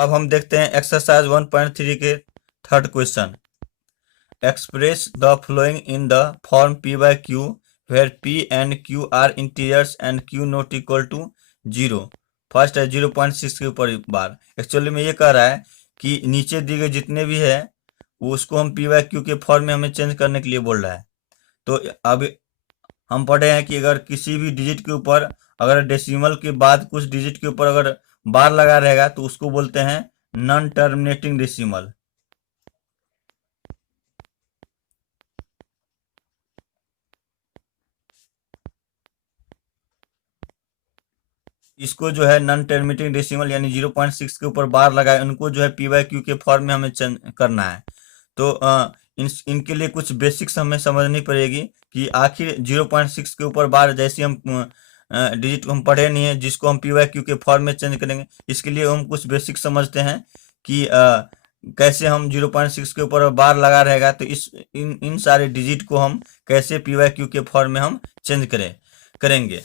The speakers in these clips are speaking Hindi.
अब हम देखते हैं एक्सरसाइज 1.3 के third question. Express the following in the form P by Q where P and Q are integers and Q not equal to 0। First है 0.6 के ऊपर बार। एक्चुअली में ये कह रहा है कि नीचे दिए गए जितने भी है वो उसको हम P by Q के फॉर्म में हमें चेंज करने के लिए बोल रहा है। तो अब हम पढ़े हैं कि अगर किसी भी डिजिट के ऊपर अगर डेसिमल के बाद कुछ डिजिट के ऊपर अगर बार लगा रहेगा तो उसको बोलते हैं नॉन टर्मिनेटिंग डेसिमल। इसको जो है नॉन टर्मिनेटिंग डेसिमल यानी 0.6 के ऊपर बार लगाए उनको जो है P by Q के फॉर्म में हमें चेंज करना है। तो इनके लिए कुछ बेसिक्स हमें समझनी पड़ेगी कि आखिर 0.6 के ऊपर बार जैसे हम डिजिट को हम पढ़े नहीं है जिसको हम P by Q के फॉर्म में चेंज करेंगे। इसके लिए हम कुछ बेसिक समझते हैं कि कैसे हम 0.6 के ऊपर बार लगा रहेगा तो इन सारे डिजिट को हम कैसे P by Q के फॉर्म में हम चेंज करेंगे।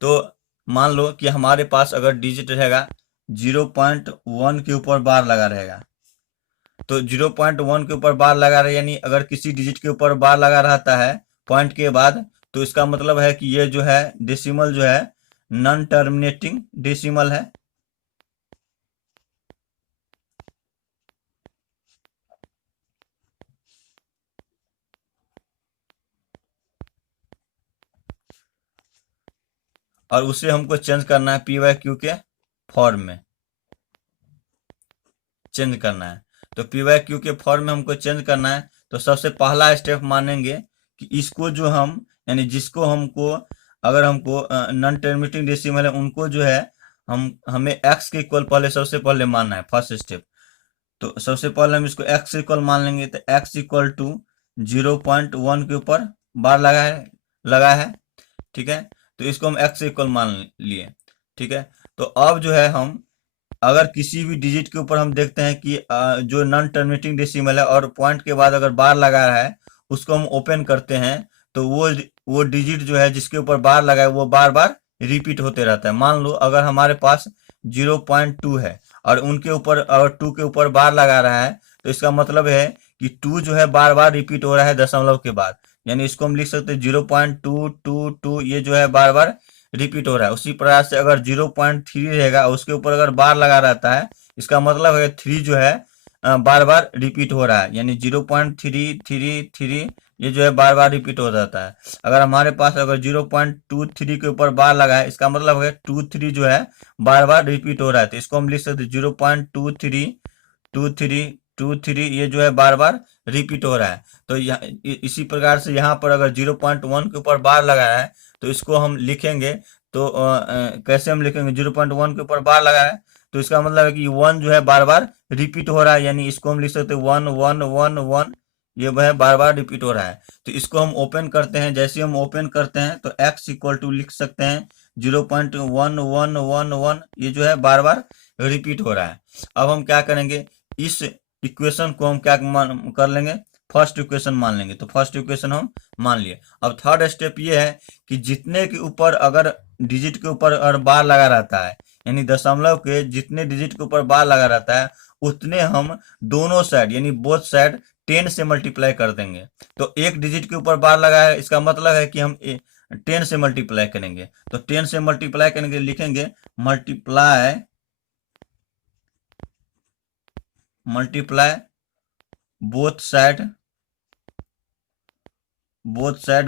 तो मान लो कि हमारे पास अगर डिजिट रहेगा 0.1 के ऊपर बार लगा रहेगा तो 0.1 के ऊपर बार लगा रहे यानी अगर किसी डिजिट के ऊपर बार लगा रहता है पॉइंट के बाद तो इसका मतलब है कि ये जो है डेसिमल जो है नॉन टर्मिनेटिंग डेसिमल है। और उसे हमको चेंज करना है P by Q के फॉर्म में चेंज करना है। तो P by Q के फॉर्म में हमको चेंज करना है तो सबसे पहला स्टेप मानेंगे कि इसको जो हम यानी जिसको हमको अगर हमको नॉन टर्मिनेटिंग डेसिमल है उनको जो है हमें x के इक्वल पहले सबसे पहले मानना है फर्स्ट स्टेप। तो सबसे पहले हम इसको x इक्वल मान लेंगे तो x इक्वल टू 0.1 के ऊपर बार लगा है ठीक है। तो इसको हम x इक्वल मान लिए ठीक है। तो अब जो है हम अगर किसी भी डिजिट के ऊपर हम देखते हैं कि जो नॉन टर्मिनेटिंग डेसिमल है और पॉइंट के बाद अगर बार लगा रहा है उसको हम ओपन करते हैं तो वो डिजिट जो है जिसके ऊपर बार लगा है वो बार बार रिपीट होते रहता है। मान लो अगर हमारे पास 0.2 है और उनके ऊपर अगर 2 के ऊपर बार लगा रहा है तो इसका मतलब है कि 2 जो है बार बार रिपीट हो रहा है दशमलव के बाद यानी इसको हम लिख सकते हैं 0.222 ये जो है बार बार रिपीट हो रहा है। उसी प्रकार से अगर 0.3 रहेगा उसके ऊपर अगर बार लगा रहता है इसका मतलब है 3 जो है बार बार रिपीट हो रहा है यानी 0.333 ये जो है बार बार रिपीट हो जाता है। अगर हमारे पास अगर 0.23 के ऊपर बार लगा है इसका मतलब है 23 जो है बार बार रिपीट हो रहा है तो इसको हम लिख सकते हैं 0.2323 ये जो है बार बार रिपीट हो रहा है। तो इसी प्रकार से यहाँ पर अगर 0.1 के ऊपर बार लगा है तो इसको हम लिखेंगे तो कैसे हम लिखेंगे 0.1 के ऊपर बार लगा है तो इसका मतलब है कि 1 जो है बार बार रिपीट हो रहा है यानी इसको हम लिख सकते हैं 1 ये वह बार बार रिपीट हो रहा है। तो इसको हम ओपन करते हैं जैसे हम ओपन करते हैं तो x इक्वल टू लिख सकते हैं 0.1111 ये जो है बार बार रिपीट हो रहा है। अब हम क्या करेंगे इस इक्वेशन को हम क्या कर लेंगे फर्स्ट इक्वेशन मान लेंगे। तो फर्स्ट इक्वेशन हम मान लिए। अब थर्ड स्टेप ये है कि जितने के ऊपर अगर डिजिट के ऊपर अगर बार लगा रहता है यानी दशमलव के जितने डिजिट के ऊपर बार लगा रहता है उतने हम दोनों साइड यानी बोथ साइड 10 से मल्टीप्लाई कर देंगे। तो एक डिजिट के ऊपर बार लगा है इसका मतलब है कि हम 10 से मल्टीप्लाई करेंगे। तो 10 से मल्टीप्लाई करेंगे लिखेंगे मल्टीप्लाई बोथ साइड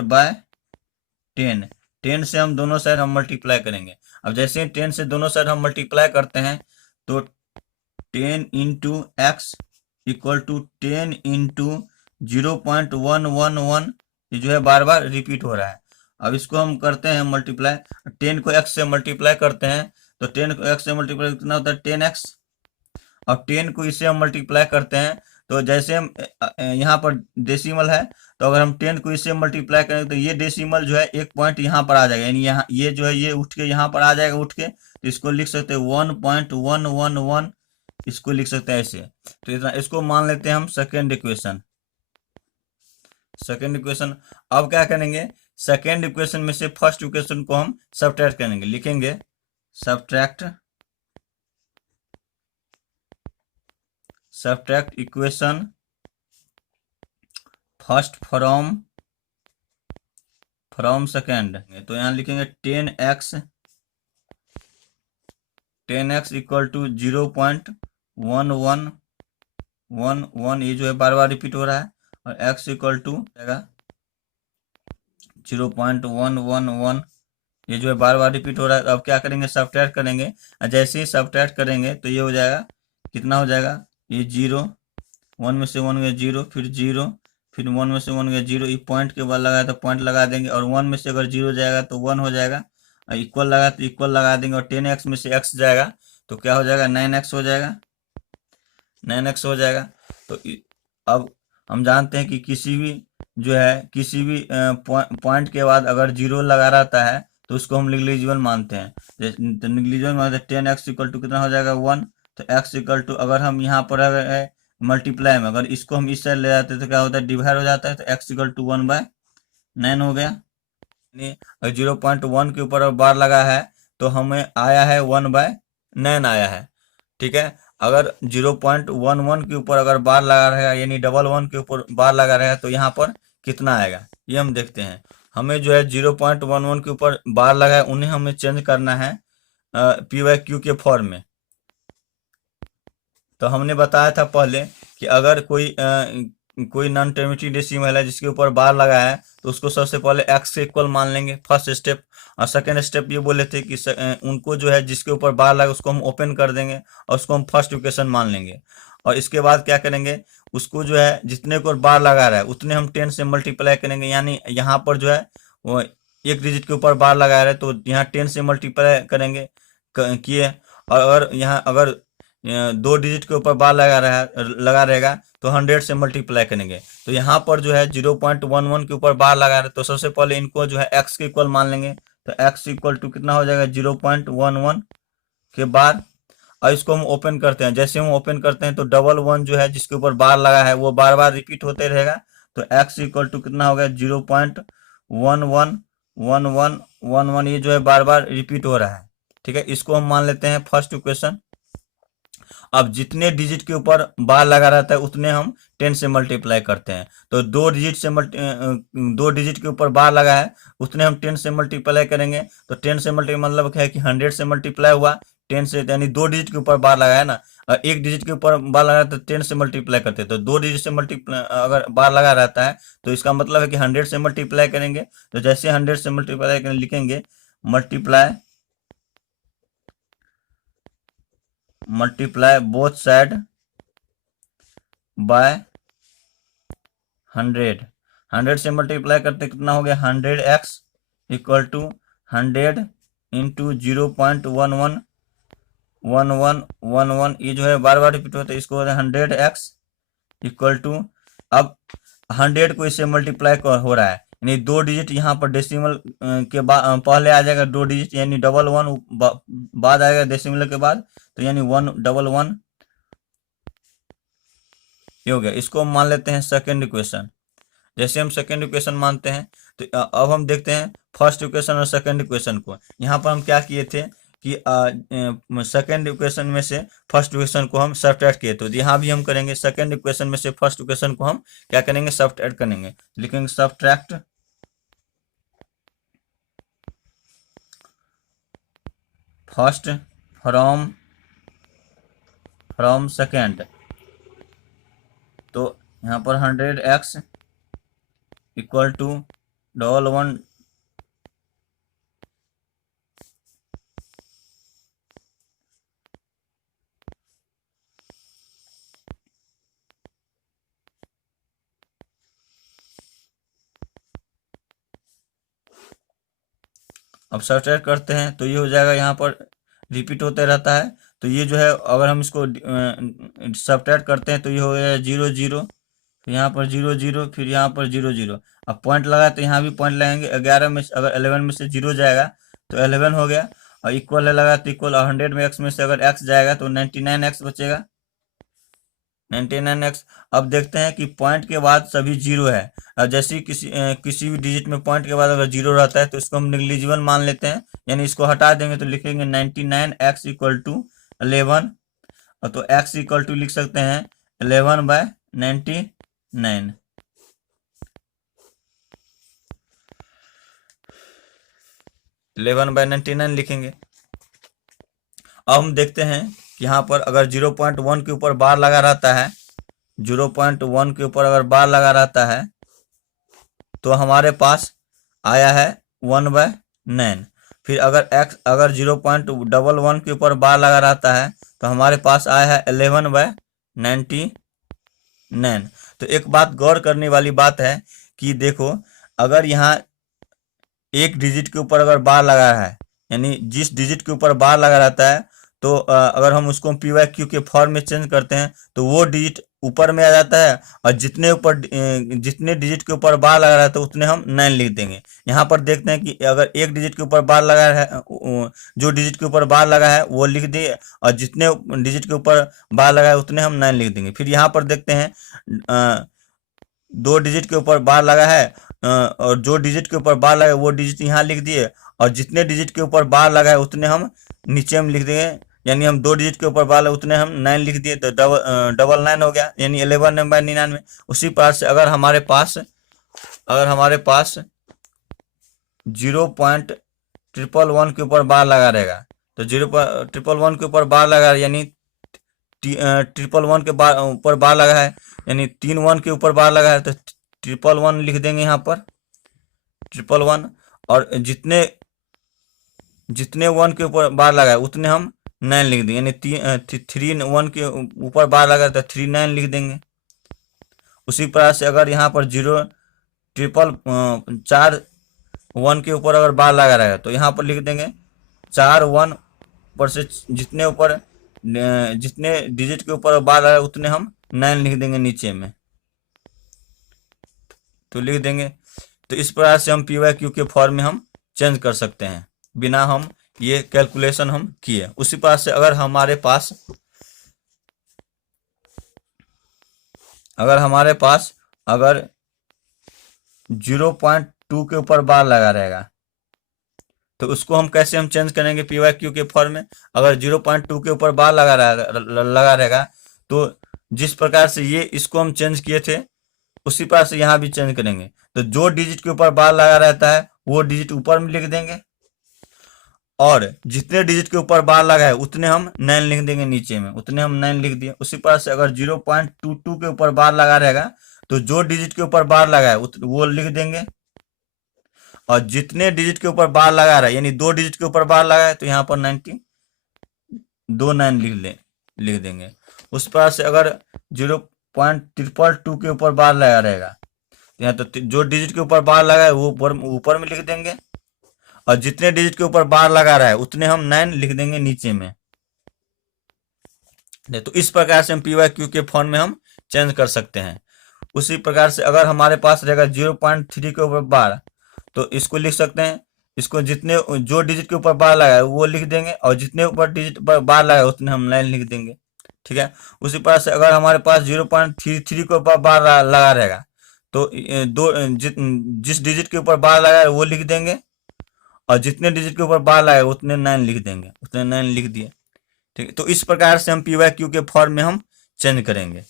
बाय 10 से हम दोनों साइड हम मल्टीप्लाई करेंगे। अब जैसे ही 10 से दोनों साइड हम मल्टीप्लाई करते हैं तो 10 into x equal to 10 into 0.111 ये जो है बार बार रिपीट हो रहा है। अब इसको हम करते हैं मल्टीप्लाई 10 को x से मल्टीप्लाई करते हैं तो 10 को x से मल्टीप्लाई कितना होता है 10x। अब 10 को इससे हम मल्टीप्लाई करते हैं तो जैसे हम यहाँ पर डेसिमल है तो अगर हम 10 को इससे मल्टीप्लाई करें तो ये डेसिमल जो है एक पॉइंट यहाँ पर आ जाएगा यानी यहाँ ये जो है ये उठ के यहाँ पर आ जाएगा उठ के तो इसको लिख सकते हैं 1.111 इसको लिख सकते हैं ऐसे। तो इतना इसको मान लेते हैं हम सेकेंड इक्वेशन। अब क्या करेंगे सेकेंड इक्वेशन में से फर्स्ट इक्वेशन को हम सब्ट्रैक्ट करेंगे लिखेंगे subtract subtract equation first from second, तो यहाँ लिखेंगे 10x इक्वल टू 0.1111, ये जो है बार बार रिपीट हो रहा है, और x इक्वल टू 0.111, ये जो है बार बार रिपीट हो रहा है। अब क्या करेंगे, सब्ट्रैक्ट करेंगे, और जैसे ही सब्ट्रैक्ट करेंगे तो ये हो जाएगा, कितना हो जाएगा, ये 0, 1 में से 1 गया 0, फिर 0, फिर 1 में से 1 गया 0, ये पॉइंट के बाद लगाया तो पॉइंट लगा देंगे, और 1 में से अगर 0 जाएगा तो 1 हो जाएगा, और इक्वल लगा तो इक्वल लगा देंगे, और 10x में से x जाएगा तो क्या हो जाएगा, 9x हो जाएगा, 9x हो जाएगा। तो अब हम जानते हैं कि किसी भी जो है किसी भी पॉइंट के बाद अगर 0 लगा रहता है तो उसको हम निग्लिजिबल मानते हैं। तो निग्लिजिबल मानते हैं 10x इक्वल टू कितना हो जाएगा 1, तो x इक्वल टू अगर हम यहाँ पर अगर मल्टीप्लाई में अगर इसको हम इस साइड ले जाते हैं तो क्या होता है, डिवाइड हो जाता है, तो x इक्वल टू 1/9 हो गया। और 0.1 के ऊपर बार लगा है तो हमें आया है 1/9 आया है। ठीक है, अगर 0.11 के ऊपर अगर बार लगा रहेगा, यानी 11 के ऊपर बार लगा रहेगा, तो यहाँ पर कितना आएगा ये हम देखते हैं। हमें जो है 0.11 के ऊपर बार लगा है उन्हें हमें चेंज करना है PYQ के फॉर्म में। तो हमने बताया था पहले कि अगर कोई नॉन टर्मिनेटिंग डेसिमल है जिसके ऊपर बार लगा है तो उसको सबसे पहले x के इक्वल मान लेंगे, फर्स्ट स्टेप। और सेकेंड स्टेप ये बोले थे कि उनको जो है जिसके ऊपर बार लगा उसको हम ओपन कर देंगे और उसको हम फर्स्ट इक्वेशन मान लेंगे। और इसके बाद क्या करेंगे, उसको जो है जितने को बार लगा रहा है उतने हम 10 से मल्टीप्लाई करेंगे, यानी यहाँ पर जो है वो एक डिजिट के ऊपर बार लगा रहा है तो यहाँ 10 से मल्टीप्लाई करेंगे किए। और अगर यहाँ अगर 2 डिजिट के ऊपर बार लगा रहेगा तो 100 से मल्टीप्लाई करेंगे। तो यहाँ पर जो है 0.11 के ऊपर बार लगा रहे हैं तो सबसे पहले इनको जो है x के इक्वल मान लेंगे, तो x इक्वल टू कितना हो जाएगा 0.11 के बाद। और इसको हम ओपन करते हैं, जैसे हम ओपन करते हैं तो 11 जो है जिसके ऊपर बार लगा है वो बार बार रिपीट होते रहेगा, तो x इक्वल टू कितना हो गया 0.111111, ये जो है बार बार रिपीट हो रहा है। ठीक है, इसको हम मान लेते हैं फर्स्ट इक्वेशन। अब जितने डिजिट के ऊपर बार लगा रहता है उतने हम 10 से मल्टीप्लाई करते हैं, तो 2 डिजिट के ऊपर बार लगा है उतने हम 10 से मल्टीप्लाई करेंगे। तो 10 से मल्टीप्लाई मतलब क्या है कि 100 से मल्टीप्लाई हुआ 10 से, यानी 2 डिजिट के ऊपर बार लगा है ना, और 1 डिजिट के ऊपर बार लगा है तो 10 से मल्टीप्लाई करते हैं, तो 2 डिजिट से मल्टीप्लाई अगर बार लगा रहता है तो इसका मतलब है कि 100 से मल्टीप्लाई करेंगे। तो जैसे 100 से मल्टीप्लाई करेंगे लिखेंगे मल्टीप्लाई बोथ साइड बाय 100। 100 से मल्टीप्लाई करते कितना हो गया 100x इक्वल टू 100 इंटू 0.1111, ये जो है बार बार रिपीट होता है, इसको 100x इक्वल टू, अब 100 को इससे मल्टीप्लाई हो रहा है, यानी 2 डिजिट यहाँ पर डेसिमल के बाद पहले आ जाएगा 2 डिजिट, यानी 11 बाद आएगा डेसिमल के बाद, तो यानी 111 ये हो गया। इसको हम मान लेते हैं सेकेंड इक्वेशन। जैसे हम सेकेंड इक्वेशन मानते हैं तो अब हम देखते हैं फर्स्ट इक्वेशन और सेकेंड इक्वेशन को। यहाँ पर हम क्या किए थे कि सेकेंड इक्वेशन में से फर्स्ट इक्वेशन को हम सब्ट्रैक्ट किए, तो यहाँ भी हम करेंगे सेकेंड इक्वेशन में से फर्स्ट इक्वेशन को हम क्या करेंगे, सब्ट्रैक्ट करेंगे। लिखेंगे सब्ट्रैक्ट फर्स्ट फ्रॉम सेकेंड, तो यहाँ पर 100x इक्वल टू 11 अब सब्ट्रैक्ट करते हैं तो ये हो जाएगा, यहाँ पर रिपीट होते रहता है, तो ये जो है अगर हम इसको सब्ट्रैक्ट करते हैं तो ये हो गया 0 0, फिर यहाँ पर 0 0, फिर यहाँ पर 0 0। अब पॉइंट लगा तो यहाँ भी पॉइंट लगाएंगे, 11 में अगर 11 में से 0 जाएगा तो 11 हो गया, और इक्वल है लगा तो इक्वल, और 100 में x में से अगर x जाएगा तो 99x बचेगा, 99x। अब देखते हैं कि पॉइंट के बाद सभी 0 है, और जैसे किसी भी डिजिट में पॉइंट के बाद अगर 0 रहता है तो इसको हम निग्लिजिबल मान लेते हैं, यानी इसको हटा देंगे तो लिखेंगे 99x इक्वल टू 11, तो x इक्वल टू लिख सकते हैं 11/99। 11/99 लिखेंगे। अब हम देखते हैं कि यहाँ पर अगर 0.1 के ऊपर बार लगा रहता है, 0.1 के ऊपर अगर बार लगा रहता है तो हमारे पास आया है 1/9। फिर अगर 0.11 के ऊपर बार लगा रहता है तो हमारे पास आया है 11/99। तो एक बात गौर करने वाली बात है कि देखो, अगर यहाँ एक डिजिट के ऊपर अगर बार लगा है, यानी जिस डिजिट के ऊपर बार लगा रहता है, तो अगर हम उसको PYQ के फॉर्म में चेंज करते हैं तो वो डिजिट ऊपर में आ जाता है, और जितने डिजिट के ऊपर बार लगा रहता है उतने हम 9 लिख देंगे। यहाँ पर देखते हैं कि अगर एक डिजिट के ऊपर बार लगा है, जो डिजिट के ऊपर बार लगा है वो लिख दिए, और जितने डिजिट के ऊपर बार लगा है उतने हम 9 लिख देंगे। फिर यहाँ पर देखते हैं 2 डिजिट के ऊपर बार लगा है, और जो डिजिट के ऊपर बार लगा है वो डिजिट यहाँ लिख दिए, और जितने डिजिट के ऊपर बार लगा है उतने हम नीचे में लिख देंगे। यानी हम 2 डिजिट के ऊपर बार लगा उतने हम 9 लिख दिए, तो डबल 9 हो गया, यानी 11/99। उसी प्रकार से अगर हमारे पास 0.111 के ऊपर बार लगा रहेगा, तो 0.111 के ऊपर बार लगा, यानी 111 के ऊपर बार लगा है, यानी 3 1 के ऊपर बार लगा है, तो 111 लिख देंगे यहाँ पर 111। और जितने 1 के ऊपर बार लगा है उतने हम 9 लिख देंगे, यानी 3 1 के ऊपर बार लगा है तो 3 9 लिख देंगे। उसी प्रकार से अगर यहाँ पर 4 1 के ऊपर अगर बार लगा रहेगा तो यहाँ पर लिख देंगे 4 1 पर से जितने डिजिट के ऊपर बार लगा है उतने हम 9 लिख देंगे नीचे में, तो लिख देंगे। तो इस प्रकार से हम PYQ के फॉर्म में हम चेंज कर सकते हैं बिना हम ये कैलकुलेशन हम किए। उसी प्रकार से अगर हमारे पास 0.2 के ऊपर बार लगा रहेगा तो उसको हम कैसे हम चेंज करेंगे PYQ के फॉर्म में। अगर 0.2 के ऊपर बार लगा रहेगा तो जिस प्रकार से ये इसको हम चेंज किए थे उसी प्रकार से यहाँ भी चेंज करेंगे। तो जो डिजिट के ऊपर बार लगा रहता है वो डिजिट ऊपर में लिख देंगे, और जितने डिजिट के ऊपर बार लगा है उतने हम 9 लिख देंगे नीचे में, उतने हम 9 लिख दिए। उसी प्रकार से अगर 0.22 के ऊपर बार लगा रहेगा तो जो डिजिट के ऊपर बार लगा है वो लिख देंगे, और जितने डिजिट के ऊपर बार लगा रहा है, यानी 2 डिजिट के ऊपर बार लगा है तो यहाँ पर 9 लिख देंगे। उस प्रकार से अगर 0.222 के ऊपर बार लगा रहेगा तो यहाँ तो जो डिजिट के ऊपर बार लगा है वो ऊपर में लिख देंगे, और जितने डिजिट के ऊपर बार लगा रहा है उतने हम 9 लिख देंगे नीचे में। तो इस प्रकार से हम PYQ के फॉर्म में हम चेंज कर सकते हैं। उसी प्रकार से अगर हमारे पास रहेगा 0.3 के ऊपर बार तो इसको लिख सकते हैं, इसको जो डिजिट के ऊपर बार लगा है वो लिख देंगे, और जितने ऊपर डिजिट पर बार लगा है उतने हम 9 लिख देंगे। ठीक है। उसी प्रकार से अगर हमारे पास 0.33 के ऊपर बार लगा रहेगा तो जिस डिजिट के ऊपर बार लगा है वो लिख देंगे, और जितने डिजिट के ऊपर बार लगा है उतने 9 लिख देंगे, उतने 9 लिख दिए। ठीक है। तो इस प्रकार से हम PYQ के फॉर्म में हम चेंज करेंगे।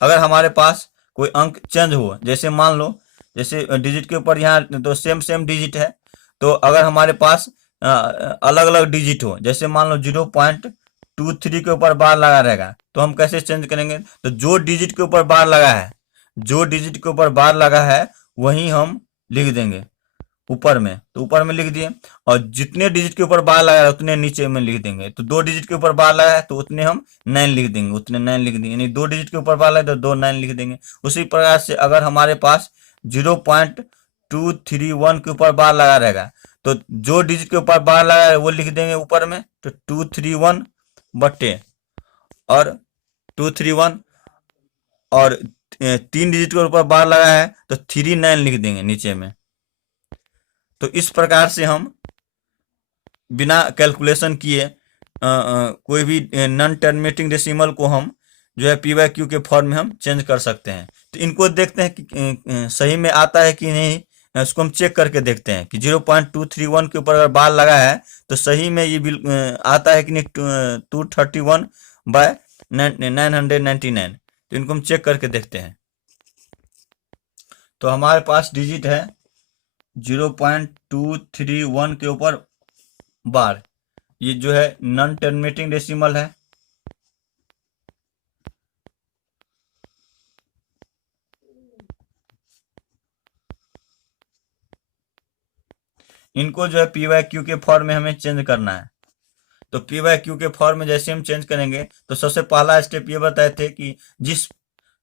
अगर हमारे पास कोई अंक चेंज हो, जैसे मान लो जैसे डिजिट के ऊपर यहाँ तो सेम डिजिट है, तो अगर हमारे पास अलग अलग डिजिट हो, जैसे मान लो 0.23 के ऊपर बार लगा रहेगा तो हम कैसे चेंज करेंगे। तो जो डिजिट के ऊपर बार लगा है वही हम लिख देंगे ऊपर में, तो ऊपर में लिख दिए, और जितने डिजिट के ऊपर बार लगा है उतने नीचे में लिख देंगे। तो 2 डिजिट के ऊपर बार लगा है तो उतने हम 9 लिख देंगे, उतने 9 लिख देंगे, यानी 2 डिजिट के ऊपर बार लगा तो 2 9 लिख देंगे। उसी प्रकार से अगर हमारे पास 0.231 के ऊपर बार लगा रहेगा तो जो डिजिट के ऊपर बार लगा है वो लिख देंगे ऊपर में, तो 231 बटे और 231, और 3 डिजिट के ऊपर बार लगा है तो 39 लिख देंगे नीचे में। तो इस प्रकार से हम बिना कैलकुलेशन किए कोई भी नॉन टर्मिनेटिंग डेसिमल को हम जो है PYQ के फॉर्म में हम चेंज कर सकते हैं। तो इनको देखते हैं कि सही में आता है कि नहीं, उसको हम चेक करके देखते हैं कि 0.231 के ऊपर अगर बार लगा है तो सही में ये आता है कि नहीं 231/999। तो इनको हम चेक करके देखते हैं। तो हमारे पास डिजिट है 0.231 के ऊपर बार, ये जो है नॉन टर्मिनेटिंग डेसिमल है। इनको जो है पी वाई क्यू के फॉर्म में हमें चेंज करना है। तो पी वाई क्यू के फॉर्म में जैसे हम चेंज करेंगे, तो सबसे पहला स्टेप ये बताए थे कि जिस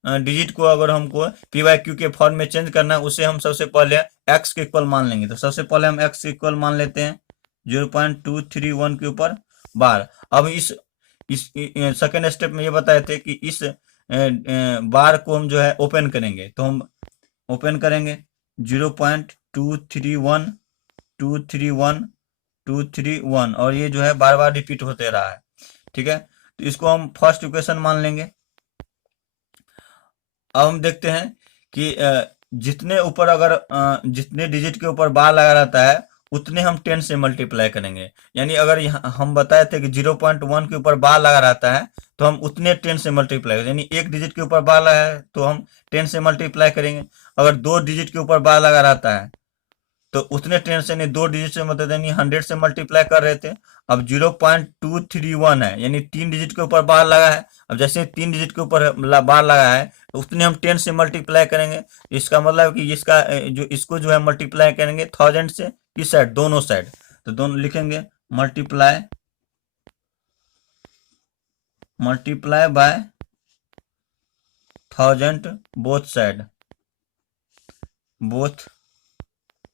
डिजिट को अगर हमको पी वाई क्यू के फॉर्म में चेंज करना है, उसे हम सबसे पहले एक्स के इक्वल मान लेंगे। तो सबसे पहले हम एक्स के इक्वल मान लेते हैं 0.231 के ऊपर बार। अब इस सेकेंड स्टेप में ये बताए थे कि इस बार को हम जो है ओपन करेंगे। तो हम ओपन करेंगे 0.231 और ये जो है बार बार रिपीट होते रहा है। ठीक है, तो इसको हम फर्स्ट इक्वेशन मान लेंगे। अब हम देखते हैं कि जितने ऊपर अगर जितने डिजिट के ऊपर बार लगा रहता है, उतने हम 10 से मल्टीप्लाई करेंगे। यानी अगर हम बताए थे कि 0.1 के ऊपर बार लगा रहता है, तो हम उतने 10 से मल्टीप्लाई करेंगे। यानी एक डिजिट के ऊपर बार लगा है तो हम 10 से मल्टीप्लाई करेंगे। अगर दो डिजिट के ऊपर बार लगा रहता है तो उतने 10 से, नहीं 2 डिजिट से मतलब यानी 100 से मल्टीप्लाई कर रहे थे। अब 0.231 है, यानी 3 डिजिट के ऊपर बार लगा है। अब जैसे 3 डिजिट के ऊपर बार लगा है, तो उतने हम 10 से मल्टीप्लाई करेंगे। इसका मतलब कि इसका जो इसको जो है मल्टीप्लाई करेंगे 1000 से, किस साइड, दोनों साइड। तो दोनों लिखेंगे मल्टीप्लाई बाय 1000 बोथ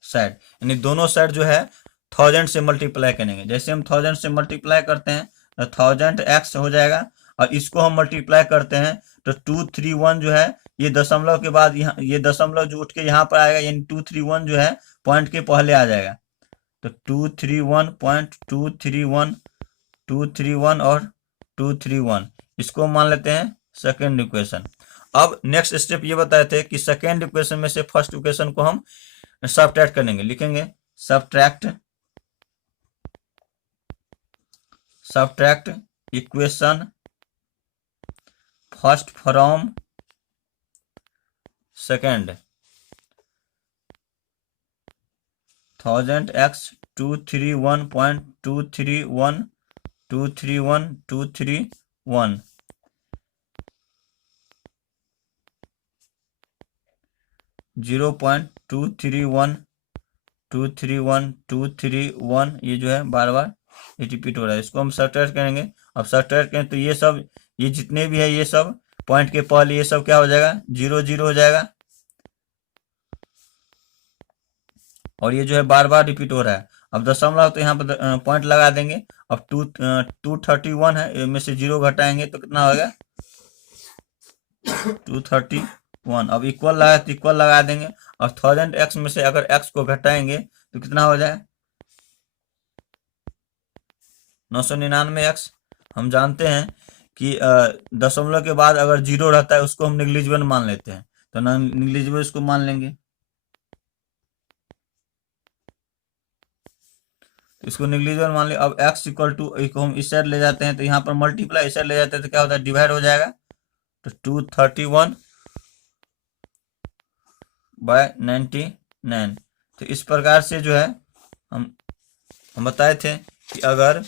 साइड, यानी दोनों साइड जो है 1000 से मल्टीप्लाई करेंगे। जैसे हम 1000 से मल्टीप्लाई करते हैं तो 1000x हो जाएगा, और इसको हम मल्टीप्लाई करते हैं तो 231 जो है, ये दशमलव के बाद यहाँ, ये दशमलव जो उठ के यहाँ पर आएगा, यानी 231 जो है पॉइंट के पहले आ जाएगा। तो 231 और 231, इसको मान लेते हैं सेकेंड इक्वेशन। अब नेक्स्ट स्टेप ये बताए थे कि सेकेंड इक्वेशन में से फर्स्ट इक्वेशन को हम सब्ट्रैक्ट करेंगे। लिखेंगे subtract equation first from second. 1000x 231.231 0.231 ये जो है बार बार ये रिपीट हो रहा है। इसको हम सब्ट्रैक्ट करेंगे। अब सब्ट्रैक्ट करें तो ये सब, ये जितने भी है ये सब पॉइंट के पहले ये सब क्या हो जाएगा, 0 0 हो जाएगा, और ये जो है बार बार रिपीट हो रहा है। अब दशमलव तो यहाँ पर पॉइंट लगा देंगे। अब 231 है, इनमें से 0 घटाएंगे तो कितना होगा 231। अब इक्वल लगा तो इक्वल लगा देंगे, और 1000x में से अगर x को घटाएंगे तो कितना हो जाए 999x। हम जानते हैं कि दशमलव के बाद अगर 0 रहता है उसको हम नेग्लिजिबल मान लेते हैं, तो नेग्लिजिबल इसको मान लेंगे। तो इसको नेग्लिजिबल मान लिया। अब x इक्वल टू हम इस साइड ले जाते हैं, तो यहाँ पर मल्टीप्लाई इस साइड ले जाते हैं तो क्या होता है, डिवाइड हो जाएगा। तो 231/99। तो इस प्रकार से जो है हम बताए थे कि अगर,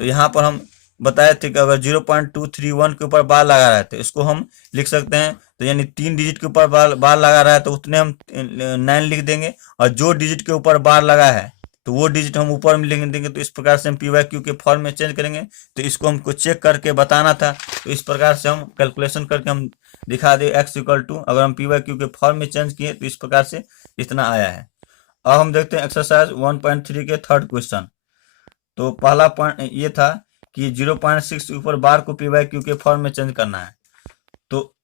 तो यहाँ पर हम बताए थे कि अगर 0.231 के ऊपर बार लगा रहा है तो इसको हम लिख सकते हैं। तो यानी 3 डिजिट के ऊपर बार लगा रहा है तो उतने हम 9 लिख देंगे, और जो डिजिट के ऊपर बार लगा है तो वो डिजिट हम ऊपर में लिख देंगे। तो इस प्रकार से हम पी वाई क्यू के फॉर्म में चेंज करेंगे। तो इसको हमको चेक करके बताना था, तो इस प्रकार से हम कैलकुलेशन करके हम दिखा दे x इक्वल टू, अगर हम पी वाई क्यू के फॉर्म में चेंज किए तो इस प्रकार से इतना आया है। अब हम देखते हैं एक्सरसाइज 1.3 के थर्ड क्वेश्चन। तो पहला पॉइंट ये था कि 0.6 के ऊपर बार को पी वाई क्यू के फॉर्म में चेंज करना है। तो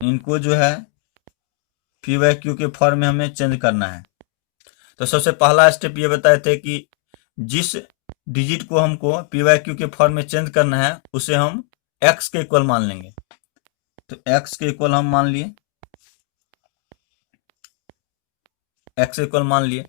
इनको जो है पी वाई क्यू के फॉर्म में हमें चेंज करना है। तो सबसे पहला स्टेप ये बताए थे कि जिस डिजिट को हमको पी वाई क्यू के फॉर्म में चेंज करना है उसे हम x के इक्वल मान लेंगे। तो x के इक्वल हम मान लिए, x के इक्वल मान लिए।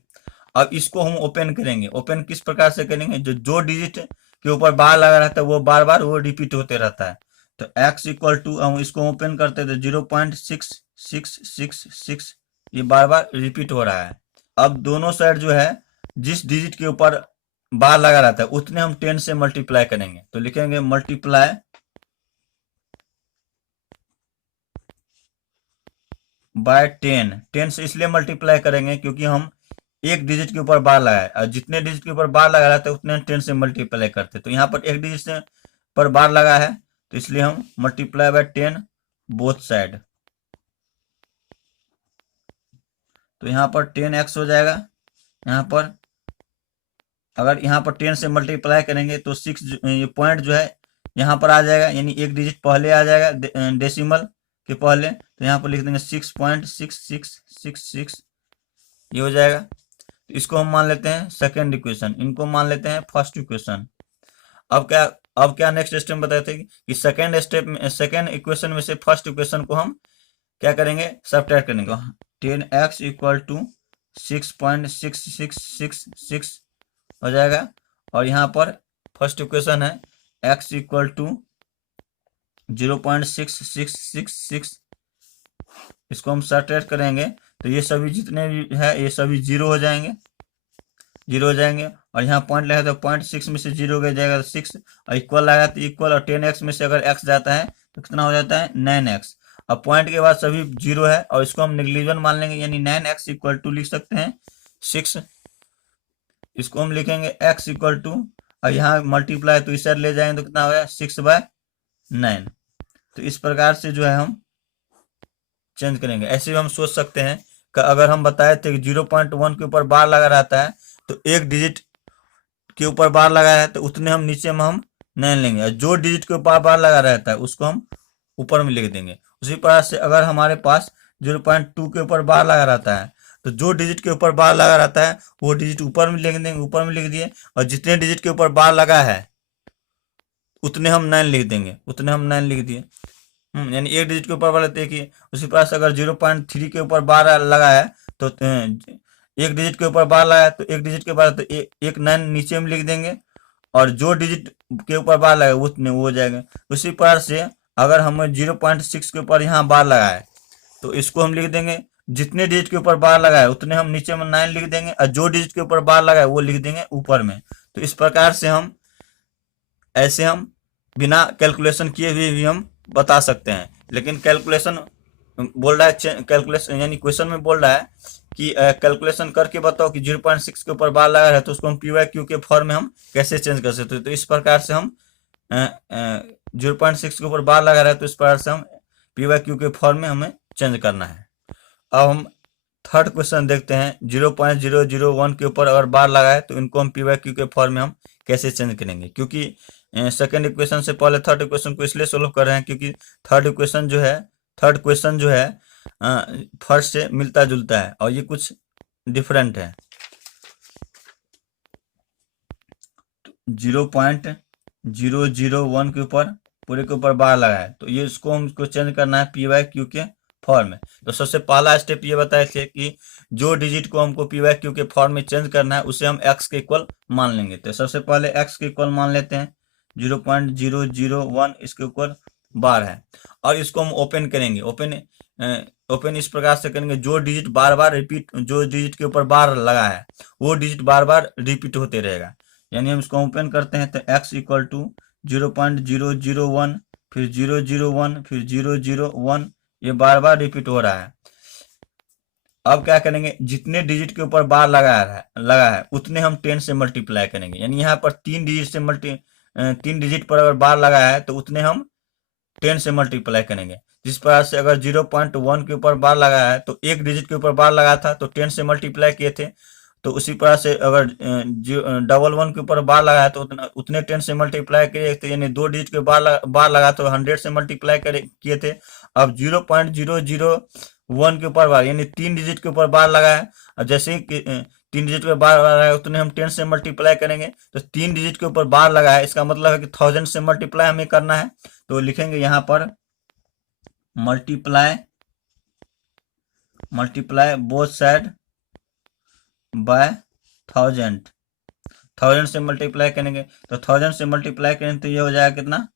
अब इसको हम ओपन करेंगे। ओपन किस प्रकार से करेंगे, जो डिजिट के ऊपर बार लगा रहता है वो बार बार वो रिपीट होते रहता है। तो x इक्वल टू हम इसको ओपन करते तो 0.6666 ये बार बार रिपीट हो रहा है। अब दोनों साइड जो है जिस डिजिट के ऊपर बार लगा रहता है उतने हम 10 से मल्टीप्लाई करेंगे। तो लिखेंगे मल्टीप्लाई बाय 10 से इसलिए मल्टीप्लाई करेंगे क्योंकि हम एक डिजिट के ऊपर बार लगाए और जितने डिजिट के ऊपर बार लगा रहता है उतने 10 से मल्टीप्लाई करते। तो यहाँ पर एक डिजिट से पर बार लगा है तो इसलिए हम मल्टीप्लाई बाय 10 बोथ साइड। तो यहाँ पर 10x हो जाएगा। यहाँ पर अगर यहाँ पर 10 से मल्टीप्लाई करेंगे तो 6 ये पॉइंट जो है यहाँ पर आ जाएगा, यानी एक डिजिट पहले आ जाएगा डेसिमल के पहले। तो यहाँ पर लिख देंगे 6.6666 ये हो जाएगा। तो इसको हम मान लेते हैं सेकेंड इक्वेशन, इनको मान लेते हैं फर्स्ट इक्वेशन। अब क्या नेक्स्ट स्टेप में बताए थे कि सेकेंड इक्वेशन में से फर्स्ट इक्वेशन को हम क्या करेंगे, सब्ट्रैक्ट करेंगे। 10x इक्वल टू 6.6666 हो जाएगा। और यहाँ पर फर्स्ट इक्वेशन है x इक्वल टू 0.6666, इसको हम सब्ट्रैक्ट करेंगे तो ये सभी जितने भी है ये सभी जीरो हो जाएंगे और यहाँ पॉइंट लगा तो 0.6 में से जीरो गया जाएगा तो 6 और इक्वल लगा तो इक्वल, और 10x में से अगर x जाता है तो कितना हो जाता है 9x। अब पॉइंट के बाद सभी जीरो है और इसको हम नेग्लिजिबल मान लेंगे, यानी 9x इक्वल टू लिख सकते हैं 6। इसको हम लिखेंगे x इक्वल टू, और यहाँ मल्टीप्लाई तो इस साइड ले जाएंगे तो कितना होगा 6/9। तो इस प्रकार से जो है हम चेंज करेंगे। ऐसे भी हम सोच सकते हैं कि अगर हम बताए थे कि 0.1 के ऊपर बार लगा रहता है तो एक डिजिट के ऊपर बार लगा है तो उतने हम नीचे में हम 9 लेंगे, और जो डिजिट के ऊपर बार लगा रहता है उसको हम ऊपर में लिख देंगे। उसी प्रकार से अगर हमारे पास 0.2 के ऊपर बार लगा रहता है तो जो डिजिट के ऊपर बार लगा रहता है वो डिजिट ऊपर में लिख देंगे, ऊपर में लिख दिए, और जितने डिजिट के ऊपर बार लगा है उतने हम 9 लिख देंगे, उतने हम 9 लिख दिए। यानी एक डिजिट के ऊपर बार लेते हैं। उसी प्रकार से अगर 0.3 के ऊपर बार लगा है तो एक डिजिट के ऊपर बार लगा है तो एक डिजिट के बार तो एक 9 नीचे में लिख देंगे, और जो डिजिट के ऊपर बार लगा उतने वो हो जाएगा। उसी प्रकार से अगर हमें 0.6 के ऊपर यहाँ बार लगा है तो इसको हम लिख देंगे, जितने डिजिट के ऊपर बार लगा है उतने हम नीचे में 9 लिख देंगे, और जो डिजिट के ऊपर बार लगा है वो लिख देंगे ऊपर में। तो इस प्रकार से हम ऐसे हम बिना कैलकुलेशन किए हुए भी हम बता सकते हैं। लेकिन कैलकुलेशन बोल रहा है, कैलकुलेशन यानी क्वेश्चन में बोल रहा है कि कैलकुलेशन करके बताओ कि 0.6 के ऊपर बार लगा है तो उसको हम PYQ के फॉर्म में हम कैसे चेंज कर सकते हैं। तो इस प्रकार से हम 0.6 के ऊपर बार लगा रहा है तो इस प्रकार से हम PYQ के फॉर्म में हमें चेंज करना है। अब हम थर्ड क्वेश्चन देखते हैं। 0.001 के ऊपर अगर बार लगा है तो इनको हम PYQ के फॉर्म में हम कैसे चेंज करेंगे, क्योंकि सेकेंड इक्वेशन से पहले थर्ड इक्वेशन को इसलिए सोल्व कर रहे हैं क्योंकि थर्ड क्वेश्चन जो है फर्स्ट से मिलता जुलता है और ये कुछ डिफरेंट है। 0.001 के ऊपर पूरे के ऊपर बार लगा है तो ये इसको हमको चेंज करना है PYQ के फॉर्म में। तो सबसे पहला स्टेप ये बताए थे कि जो डिजिट को हमको PYQ के फॉर्म में चेंज करना है उसे हम x के इक्वल मान लेंगे। तो सबसे पहले x के इक्वल मान लेते हैं 0.001 इसके ऊपर बार है, और इसको हम ओपन करेंगे। ओपन इस प्रकार से करेंगे जो डिजिट बार बार रिपीट, जो डिजिट के ऊपर बार लगा है वो डिजिट बार बार रिपीट होते रहेगा। यानी हम इसको ओपन करते हैं तो x इक्वल टू 0.001 फिर 001 फिर 001 ये बार बार रिपीट हो रहा है। अब क्या करेंगे, जितने डिजिट के ऊपर बार लगा है उतने हम 10 से मल्टीप्लाई करेंगे। यानी यहाँ पर 3 डिजिट पर अगर बार लगा है तो उतने हम 10 से मल्टीप्लाई करेंगे। जिस प्रकार से अगर 0.1 के ऊपर बार लगा है तो एक डिजिट के ऊपर बार लगा था तो 10 से मल्टीप्लाई किए थे। तो उसी प्रकार से अगर 111 के ऊपर बार लगा है तो उतने 10 से मल्टीप्लाई किए थे, यानी 2 डिजिट के बार लगा तो 100 से मल्टीप्लाई किए थे। अब 0.001 के ऊपर बार यानी 3 डिजिट के ऊपर बार लगा है, और जैसे ही 3 डिजिट के बार लगा है उतने हम 10 से मल्टीप्लाई करेंगे। तो 3 डिजिट के ऊपर बार लगा है इसका मतलब है कि 1000 से मल्टीप्लाई हमें करना है। तो लिखेंगे यहाँ पर मल्टीप्लाई बोथ साइड बाय 1000 से मल्टीप्लाई करेंगे। तो 1000 से मल्टीप्लाई करेंगे तो ये हो जाएगा कितना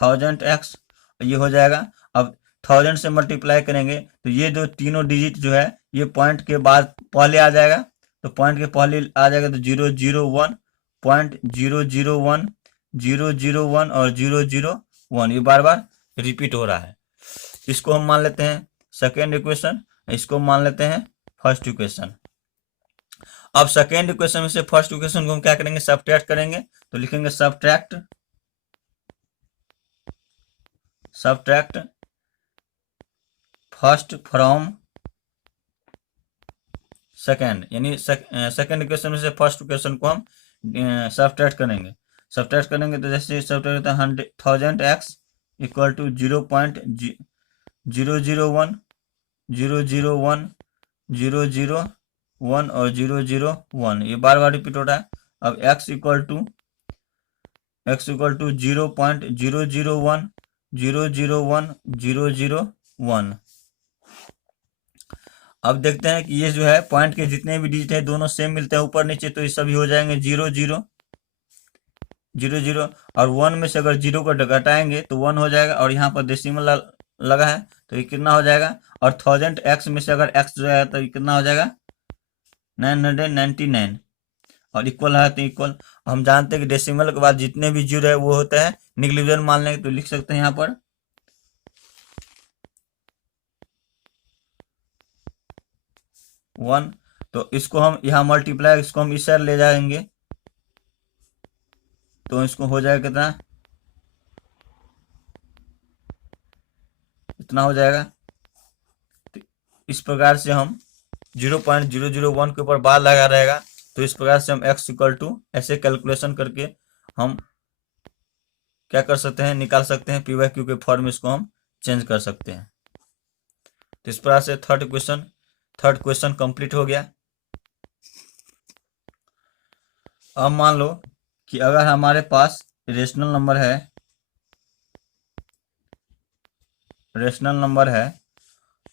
1000x, ये हो जाएगा। अब 1000 से मल्टीप्लाई करेंगे तो ये जो तीनों डिजिट जो है ये पॉइंट के बाद पहले आ जाएगा, तो पॉइंट के पहले आ जाएगा तो 001, 0.001, 001 और 001, ये बार बार रिपीट हो रहा है। इसको हम मान लेते हैं सेकेंड इक्वेशन, इसको मान लेते हैं फर्स्ट इक्वेशन। अब सेकेंड इक्वेशन में से फर्स्ट इक्वेशन को हम क्या करेंगे, सब्ट्रैक्ट करेंगे, तो लिखेंगे सब्ट्रैक्ट फर्स्ट फ्रॉम सेकेंड, यानी सेकेंड इक्वेशन में से फर्स्ट इक्वेशन को हम सब्ट्रैक्ट करेंगे। सब्ट्रैक्ट करेंगे तो जैसे सब्ट्रैक्ट होता है 1000x इक्वल टू 0.001, 001, 001 और 001, ये बार बार रिपीट हो रहा है। अब x इक्वल टू 0.001, 001, 001। अब देखते हैं कि ये जो है पॉइंट के जितने भी डिजिट है दोनों सेम मिलते हैं ऊपर नीचे, तो ये सभी हो जाएंगे 0 0 0 0, और 1 में से अगर 0 को घटाएंगे तो 1 हो जाएगा, और यहाँ पर डेसिमल लगा है तो ये कितना हो जाएगा, और 1000x में से अगर x जो है तो ये कितना हो जाएगा 999, और इक्वल है तो इक्वल। हम जानते हैं कि डेसिमल के बाद जितने भी जीरो है वो होता है निगलिजिबल मान लेंगे, तो लिख सकते हैं यहाँ पर 1, तो इसको हम यहाँ मल्टीप्लाई, इसको हम इस साइड ले जाएंगे तो इसको हो जाएगा कितना, इतना हो जाएगा। तो इस प्रकार से हम 0.001 के ऊपर बार लगा रहेगा, तो इस प्रकार से हम x इक्वल टू ऐसे कैलकुलेशन करके हम क्या कर सकते हैं, निकाल सकते हैं, p/q के फॉर्म में इसको हम चेंज कर सकते हैं। तो इस प्रकार से थर्ड क्वेश्चन कंप्लीट हो गया। अब मान लो कि अगर हमारे पास रेशनल नंबर है,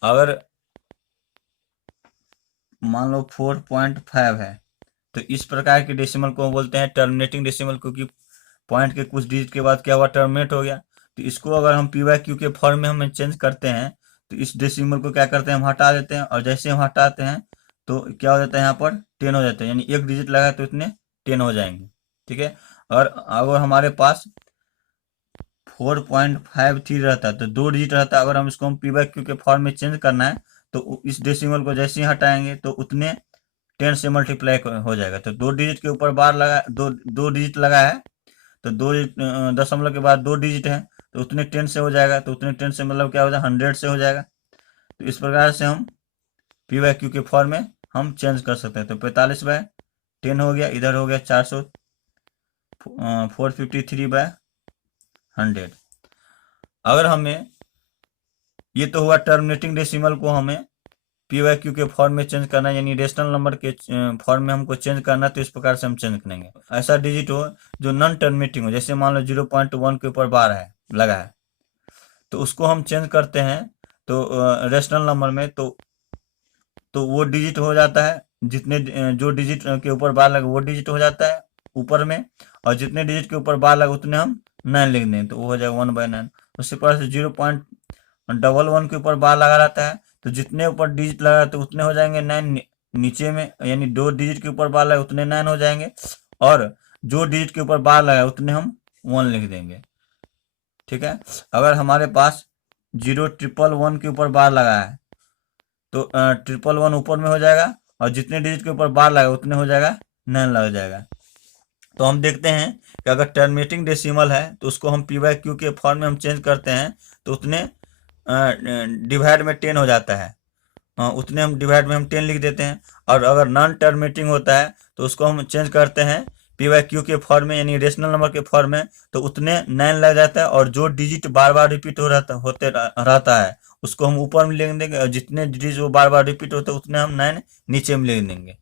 अगर मान लो 4.5 है, तो इस प्रकार के डेसिमल को बोलते हैं टर्मिनेटिंग डेसिमल, क्योंकि पॉइंट के कुछ डिजिट के बाद क्या हुआ, टर्मिनेट हो गया। तो इसको अगर हम p/q के फॉर्म में हम चेंज करते हैं तो इस डेसिमल को क्या करते हैं, हम हटा देते हैं, और जैसे हम हटाते हैं तो क्या हो जाता है, यहाँ पर 10 हो जाता है, यानी एक डिजिट लगा तो इतने 10 हो जाएंगे। ठीक है, और अगर हमारे पास 4.53 रहता है तो 2 डिजिट रहता है, अगर हम इसको हम p/q के फॉर्म में चेंज करना है तो इस डेसिमल को जैसे ही हटाएंगे तो उतने 10 से मल्टीप्लाई हो जाएगा। तो 2 डिजिट के ऊपर बार लगा, दो डिजिट लगा है, तो 2 दशमलव के बाद 2 डिजिट है तो उतने 10 से हो जाएगा, तो उतने 10 से मतलब क्या हो जाएगा, 100 से हो जाएगा। तो इस प्रकार से हम p/q के फॉर्म में हम चेंज कर सकते हैं। तो 45/10 हो गया, इधर हो गया 453/100। अगर हमें, ये तो हुआ टर्मिनेटिंग डेसिमल को हमें p/q के फॉर्म में चेंज करना है, यानी रेशनल नंबर के फॉर्म में हमको चेंज करना है, तो इस प्रकार से हम चेंज करेंगे। ऐसा डिजिट हो जो नॉन टर्मिनेटिंग हो, जैसे मान लो 0.1 के ऊपर बार है लगा है, तो उसको हम चेंज करते हैं तो रेशनल नंबर में, तो वो डिजिट हो जाता है, जितने जो डिजिट के ऊपर बार लगा वो डिजिट हो जाता है ऊपर में, और जितने डिजिट के ऊपर बार लगा उतने हम 9 लिख दें, तो वो हो जाएगा 1/9। उसी प्रकार से 0.11 के ऊपर बार लगा रहता है, तो जितने ऊपर डिजिट लगा तो उतने हो जाएंगे 9 नीचे में, यानी 2 डिजिट के ऊपर बार लगा उतने 9 हो जाएंगे, और जो डिजिट के ऊपर बार लगा उतने हम 1 लिख देंगे। ठीक है, अगर हमारे पास 0.111 के ऊपर बार लगा है तो 111 ऊपर में हो जाएगा, और जितने डिजिट के ऊपर बार लगा उतने हो जाएगा 9 लग जाएगा। तो हम देखते हैं कि अगर टर्मिनेटिंग डेसिमल है तो उसको हम p/q के फॉर्म में हम चेंज करते हैं तो उतने डिवाइड में 10 हो जाता है, उतने हम डिवाइड में हम 10 लिख देते हैं। और अगर नॉन टर्मिनेटिंग होता है तो उसको हम चेंज करते हैं p/q के फॉर्म में, यानी रेशनल नंबर के फॉर्म में, तो उतने 9 लग जाता है, और जो डिजिट बार बार रिपीट होते रहता है उसको हम ऊपर में लिख देंगे, और जितने डिजिट वो बार बार रिपीट होते हैं उतने हम 9 नीचे में लिख देंगे।